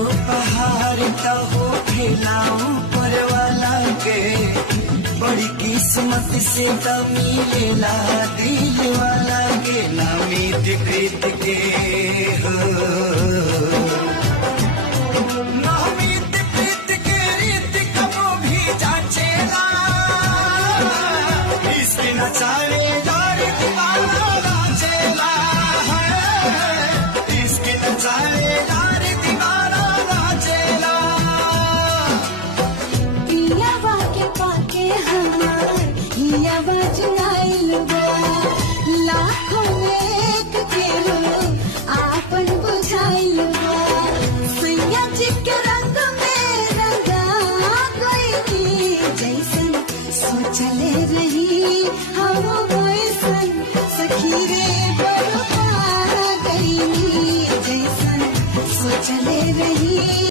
उपहार का हो खिलाऊं पर वाला के, बड़ी किस्मत से तो मिलेला दिल वाला के, ना मीत प्रीत के हो, ना मीत प्रीत के रीत कबो भी जाचेला, इश्क न चाहे यार दीवाना नाचेला है, इश्क न चाहे यार दीवाना नाचेला। पियावा के पाके हमार हियावा जुड़ाइल बा, लाखों में एक के हो आपन बुझाइल बा, सैया जी के रंग में रंगा गइनी, जैसन सोचले रही हम वैसन सखी रे बरपा गइनी, जैसन सोचले रही।